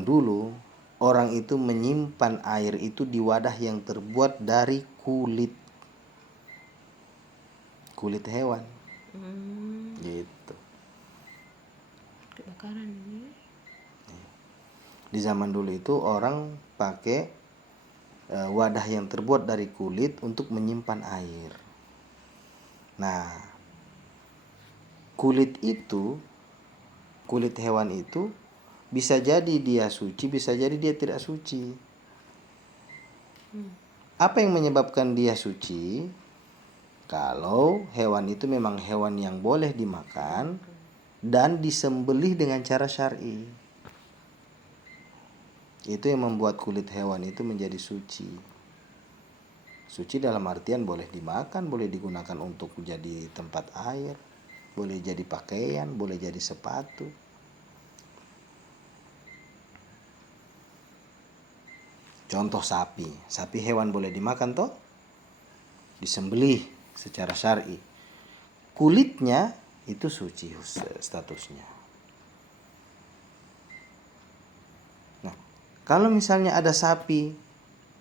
dulu orang itu menyimpan air itu di wadah yang terbuat dari kulit hewan. Gitu. Kebakaran ini. Di zaman dulu itu orang pakai wadah yang terbuat dari kulit untuk menyimpan air. Nah, kulit hewan itu bisa jadi dia suci, bisa jadi dia tidak suci. Apa yang menyebabkan dia suci? Kalau hewan itu memang hewan yang boleh dimakan dan disembelih dengan cara syar'i. Itu yang membuat kulit hewan itu menjadi suci. Suci dalam artian boleh dimakan, boleh digunakan untuk jadi tempat air, boleh jadi pakaian, boleh jadi sepatu. Contoh sapi. Sapi hewan boleh dimakan toh? Disembelih secara syar'i. Kulitnya itu suci statusnya. Nah, kalau misalnya ada sapi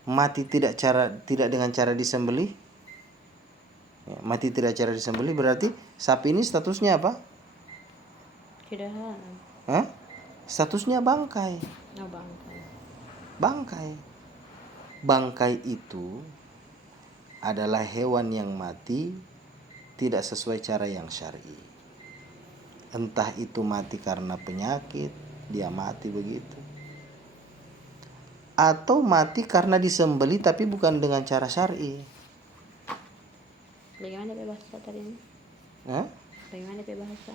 mati tidak dengan cara disembelih, mati tidak cara disembelih, berarti sapi ini statusnya apa? Tidak. Statusnya bangkai. Bangkai. Bangkai itu adalah hewan yang mati tidak sesuai cara yang syar'i. Entah itu mati karena penyakit, dia mati begitu. Atau mati karena disembelih tapi bukan dengan cara syar'i. Bagaimana bahasa tadi ini? Bagaimana bahasa?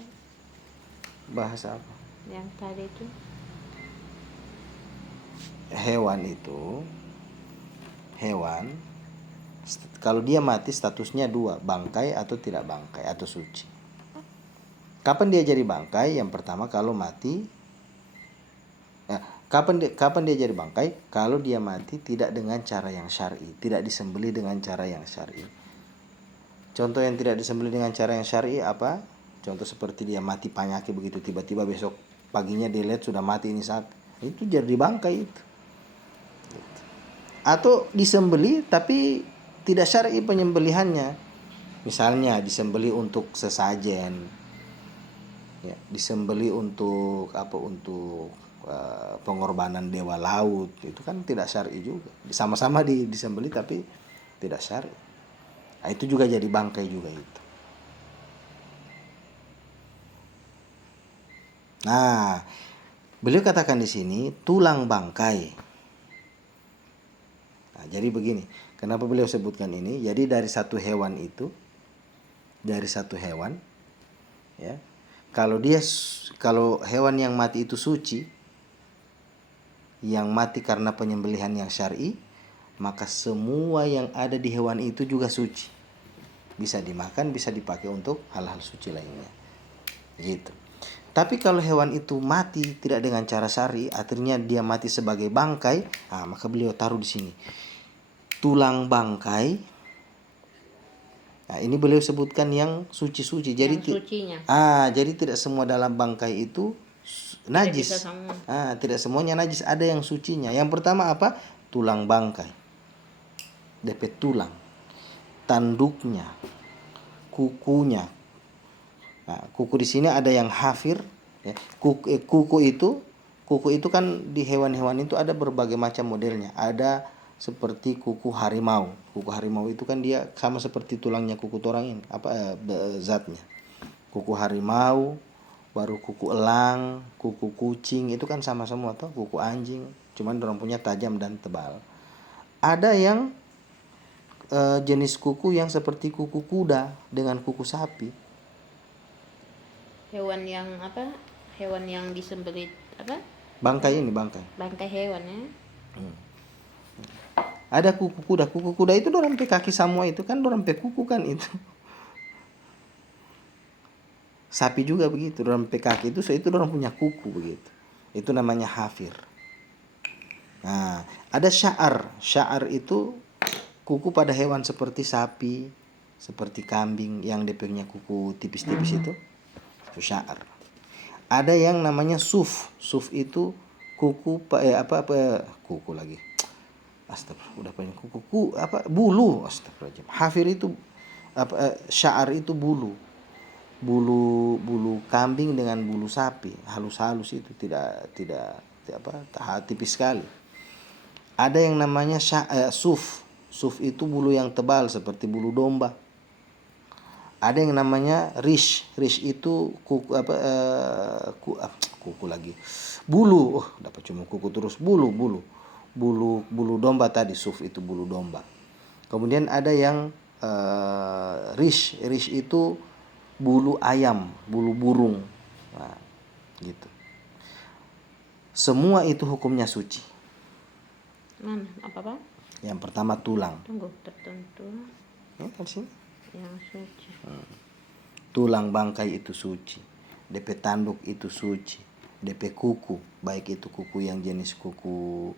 Bahasa apa? Yang tadi itu. Hewan kalau dia mati statusnya dua, bangkai atau tidak bangkai atau suci. Kapan dia jadi bangkai? Yang pertama kalau mati. Kapan dia jadi bangkai? Kalau dia mati tidak dengan cara yang syar'i, tidak disembelih dengan cara yang syar'i. Contoh yang tidak disembelih dengan cara yang syar'i apa? Contoh seperti dia mati penyakit begitu, tiba-tiba besok paginya dilihat sudah mati ini saat itu jadi bangkai itu. Atau disembelih tapi tidak syar'i penyembelihannya. Misalnya disembelih untuk sesajen, ya, disembelih untuk apa? Untuk pengorbanan dewa laut, itu kan tidak syar'i juga. Sama-sama disembelih tapi tidak syar'i. Nah, itu juga jadi bangkai juga itu. Nah, beliau katakan di sini tulang bangkai. Nah, jadi begini, kenapa beliau sebutkan ini? Jadi dari satu hewan, ya. Kalau hewan yang mati itu suci, yang mati karena penyembelihan yang syar'i, maka semua yang ada di hewan itu juga suci. Bisa dimakan, bisa dipakai untuk hal-hal suci lainnya. Gitu. Tapi kalau hewan itu mati tidak dengan cara syar'i, artinya dia mati sebagai bangkai, maka beliau taruh di sini tulang bangkai. Nah, ini beliau sebutkan yang suci-suci. Jadi jadi tidak semua dalam bangkai itu najis. Tidak semuanya najis, ada yang sucinya. Yang pertama apa? Tulang bangkai. DP tulang, tanduknya, kukunya. Nah, kuku di sini ada yang hafir, ya. Kuku itu kan di hewan-hewan itu ada berbagai macam modelnya. Ada seperti kuku harimau. Kuku harimau itu kan dia sama seperti tulangnya kuku torang ini, zatnya. Kuku harimau, baru kuku elang, kuku kucing itu kan sama semua toh, kuku anjing, cuman orang punya tajam dan tebal. Ada yang jenis kuku yang seperti kuku kuda dengan kuku sapi. Hewan yang disembelih apa? Bangkai ini bangkai. Bangkai hewan ya. Ada kuku kuda. Kuku kuda itu dorang pe kaki semua itu kan dorang pe kuku kan itu. Sapi juga begitu, dorang pe kaki itu dorang punya kuku begitu. Itu namanya hafir. Nah, ada sya'ar. Sya'ar itu kuku pada hewan seperti sapi, seperti kambing yang dia punya kuku tipis-tipis itu. Itu sya'ar. Ada yang namanya suf. Suf itu kuku kuku lagi. Astagfirullah, udah banyak kuku bulu. Astagfirullahaladzim. Hafir itu sya'ar itu bulu. Bulu kambing dengan bulu sapi, halus-halus itu tidak tipis sekali. Ada yang namanya suf. Suf itu bulu yang tebal seperti bulu domba. Ada yang namanya rish. Rish itu kuku kuku lagi. Bulu. Dapat cuma kuku terus bulu domba tadi. Suf itu bulu domba. Kemudian ada yang rish. Rish itu bulu ayam, bulu burung. Nah, gitu. Semua itu hukumnya suci. Mana? Apa? Yang pertama tulang. Tunggu, tertentu. Kan sini. Yang suci. Tulang bangkai itu suci. DP tanduk itu suci. DP kuku, baik itu kuku yang jenis kuku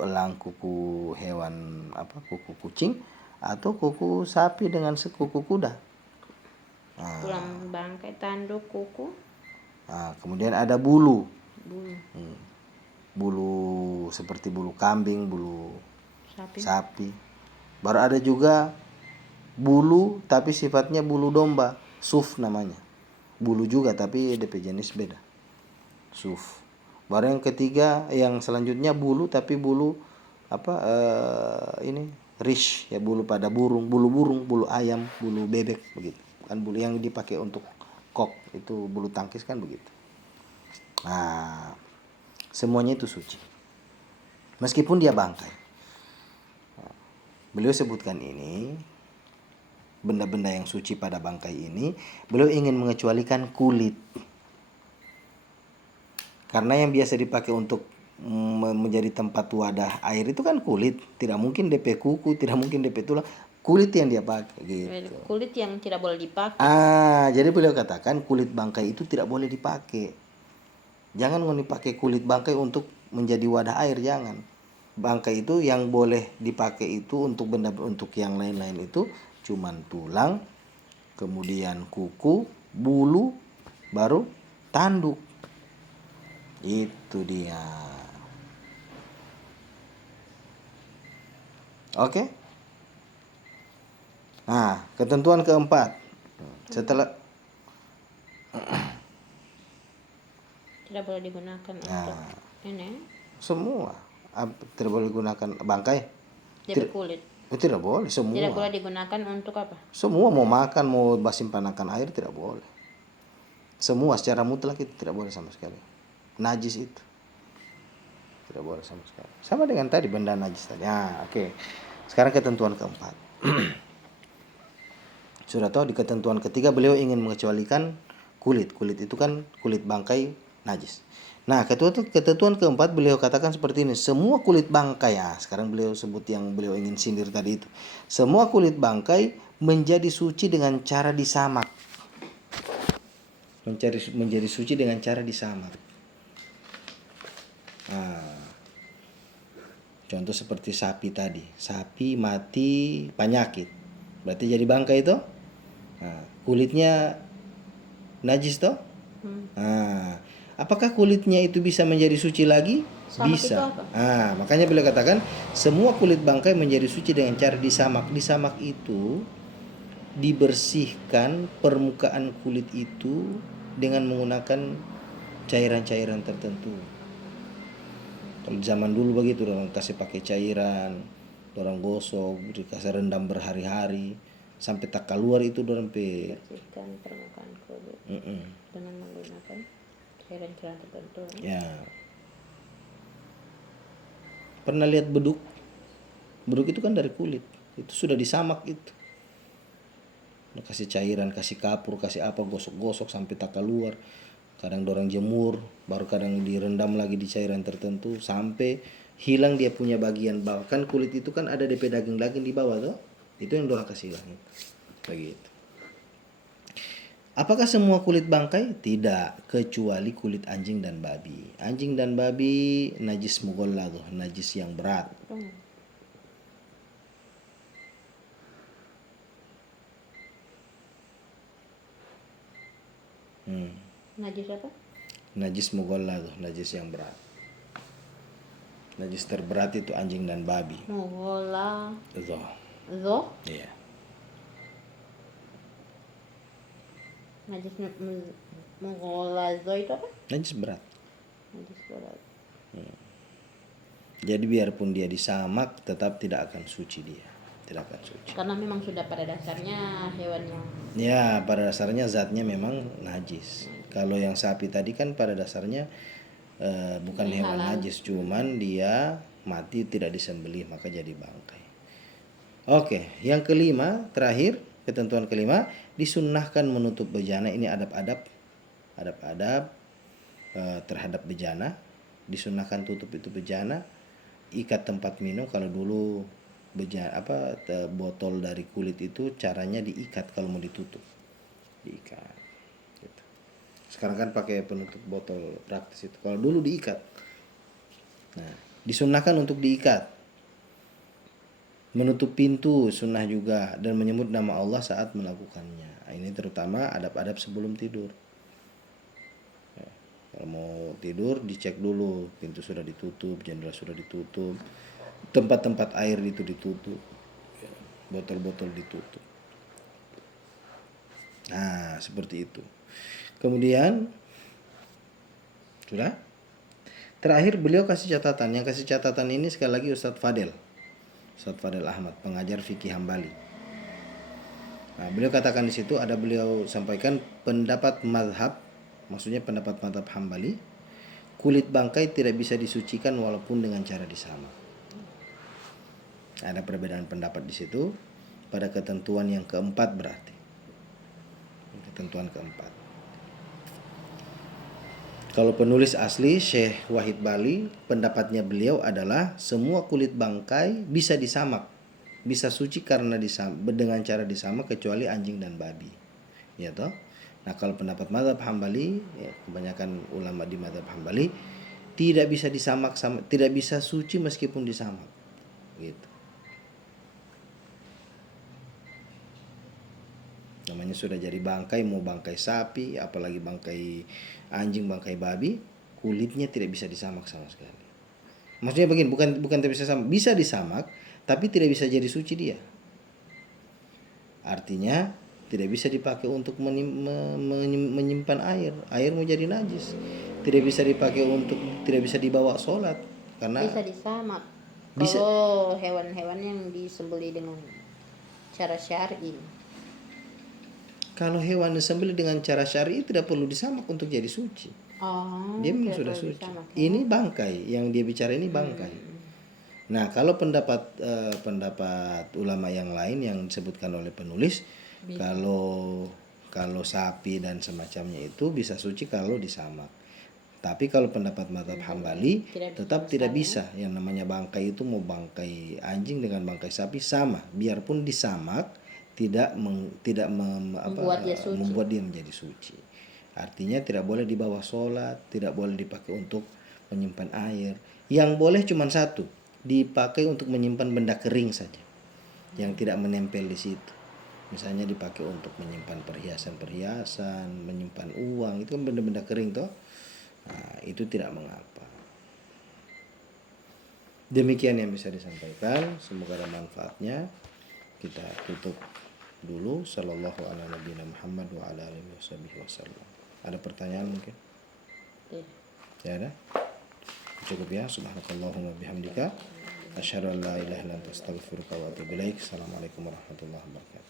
elang, kuku hewan kuku kucing atau kuku sapi dengan kuku kuda. Tulang bangkai, tanduk, kuku. Kemudian ada bulu. Bulu. Bulu seperti bulu kambing, bulu Sapi. Baru ada juga bulu tapi sifatnya bulu domba, suf namanya. Bulu juga tapi DP jenis beda. Suf. Baru yang ketiga, yang selanjutnya bulu tapi bulu rish ya, bulu pada burung, bulu ayam, bulu bebek begitu. Kan bulu yang dipakai untuk kok itu bulu tangkis kan begitu. Nah, semuanya itu suci. Meskipun dia bangkai. Beliau sebutkan ini benda-benda yang suci pada bangkai ini, beliau ingin mengecualikan kulit. Karena yang biasa dipakai untuk menjadi tempat wadah air itu kan kulit. Tidak mungkin DP kuku, tidak mungkin DP tulang. Kulit yang dia pakai gitu. Kulit yang tidak boleh dipakai. Jadi beliau katakan kulit bangkai itu tidak boleh dipakai. Jangan dipakai kulit bangkai untuk menjadi wadah air, jangan. Bangkai itu yang boleh dipakai itu untuk benda, untuk yang lain-lain itu cuman tulang, kemudian kuku, bulu, baru tanduk. Itu dia. Oke? Nah, ketentuan keempat. Setelah tidak boleh digunakan untuk ini. Semua tidak boleh digunakan bangkai. DP kulit. Tidak boleh semua. Tidak boleh digunakan untuk apa? Semua, mau makan, mau simpankan air tidak boleh. Semua secara mutlak itu tidak boleh sama sekali. Najis itu tidak boleh sama sekali. Sama dengan tadi benda najis tadi. Oke. Sekarang ketentuan keempat. Sudah tahu di ketentuan ketiga beliau ingin mengecualikan kulit. Kulit itu kan kulit bangkai najis. Nah, ketentuan keempat beliau katakan seperti ini. Semua kulit bangkai, sekarang beliau sebut yang beliau ingin sindir tadi itu. Semua kulit bangkai menjadi suci dengan cara disamak. Menjadi suci dengan cara disamak. Contoh seperti sapi tadi. Sapi mati penyakit. Berarti jadi bangkai itu. Kulitnya najis toh? Apakah kulitnya itu bisa menjadi suci lagi? Samak bisa. Itu apa? Makanya beliau katakan semua kulit bangkai menjadi suci dengan cara disamak. Disamak itu dibersihkan permukaan kulit itu dengan menggunakan cairan-cairan tertentu. Kalau zaman dulu begitu, orang kasih pakai cairan, orang gosok, dikasih rendam berhari-hari sampai tak keluar itu orang bersihkan permukaan kulit dengan menggunakan cairan-cairan tertentu. Ya. Pernah lihat beduk? Beduk itu kan dari kulit. Itu sudah disamak itu. Kasih cairan, kasih kapur, kasih apa, gosok-gosok sampai tak keluar. kadang dorang jemur, baru kadang direndam lagi di cairan tertentu sampai hilang dia punya bagian bawah. Kan kulit itu kan ada DP daging-daging di bawah tuh, itu yang dorang kasih hilangin begitu. Apakah semua kulit bangkai? Tidak, kecuali kulit anjing dan babi. Anjing dan babi najis mughalladh, najis yang berat. Najis apa? Najis mughalladh, najis yang berat. Najis terberat itu anjing dan babi. Mughala. Zoh. Zo? Iya. Najis mughala zo itu apa? Najis berat. Najis berat. Jadi biarpun dia disamak tetap tidak akan suci dia. Tidak akan suci. Karena memang sudah pada dasarnya hewan yang Ya, pada dasarnya zatnya memang najis. Kalau yang sapi tadi kan pada dasarnya bukan hewan najis, cuman dia mati tidak disembelih maka jadi bangkai. Oke, yang kelima, terakhir, ketentuan kelima, disunnahkan menutup bejana. Ini adab-adab terhadap bejana. Disunnahkan tutup itu bejana, ikat tempat minum. Kalau dulu botol dari kulit itu caranya diikat kalau mau ditutup, diikat. Gitu. Sekarang kan pakai penutup botol praktis itu. Kalau dulu diikat. Nah, disunnahkan untuk diikat. Menutup pintu sunnah juga dan menyebut nama Allah saat melakukannya. Ini terutama adab-adab sebelum tidur. Ya, kalau mau tidur dicek dulu pintu sudah ditutup, jendela sudah ditutup, tempat-tempat air itu ditutup, ya, botol-botol ditutup. Nah, seperti itu. Kemudian sudah. Terakhir beliau kasih catatan. Yang kasih catatan ini sekali lagi Ustadz Fadel Ahmad, pengajar fikih Hambali. Nah, beliau katakan di situ beliau sampaikan pendapat mazhab, maksudnya pendapat mazhab Hambali, kulit bangkai tidak bisa disucikan walaupun dengan cara disamak. Ada perbedaan pendapat di situ pada ketentuan yang keempat berarti. Ketentuan keempat. Kalau penulis asli Syekh Wahid Bali, pendapatnya beliau adalah semua kulit bangkai bisa disamak, bisa suci karena dengan cara disamak kecuali anjing dan babi. Ya toh? Nah, kalau pendapat mazhab Hambali, ya, kebanyakan ulama di mazhab Hambali tidak bisa disamak, tidak bisa suci meskipun disamak. Gitu. Namanya sudah jadi bangkai, mau bangkai sapi, apalagi bangkai anjing, bangkai babi, kulitnya tidak bisa disamak sama sekali. Maksudnya begini, bukan tidak bisa samak, bisa disamak, tapi tidak bisa jadi suci dia. Artinya tidak bisa dipakai untuk menyimpan air. Air mau jadi najis. Tidak bisa dipakai tidak bisa dibawa sholat karena bisa disamak. Bisa. Kalau hewan-hewan yang disembelih dengan cara syar'i. Kalau hewan disembelih dengan cara syar'i tidak perlu disamak untuk jadi suci. Oh, Dia memang sudah suci. Ini bangkai, yang dia bicara ini bangkai. Nah, kalau pendapat ulama yang lain yang disebutkan oleh penulis, kalau sapi dan semacamnya itu bisa suci kalau disamak. Tapi kalau pendapat mazhab Hambali tetap tidak bisa. Yang namanya bangkai itu mau bangkai anjing dengan bangkai sapi sama, biarpun disamak membuat dia menjadi suci. Artinya tidak boleh dibawa sholat, tidak boleh dipakai untuk menyimpan air. Yang boleh cuma satu, dipakai untuk menyimpan benda kering saja, yang tidak menempel di situ. Misalnya dipakai untuk menyimpan perhiasan, menyimpan uang, itu kan benda-benda kering toh. Nah, itu tidak mengapa. Demikian yang bisa disampaikan, semoga ada manfaatnya. Kita tutup dulu. Sallallahu ala nabiyina Muhammad wa ala alihi wasallam. Ada pertanyaan mungkin? Ya ada? Cukup ya. Subhanakallahumma bihamdika asyhadu an la ilaha illa anta astaghfiruka wa atubu ilaik. Assalamualaikum warahmatullahi wabarakatuh.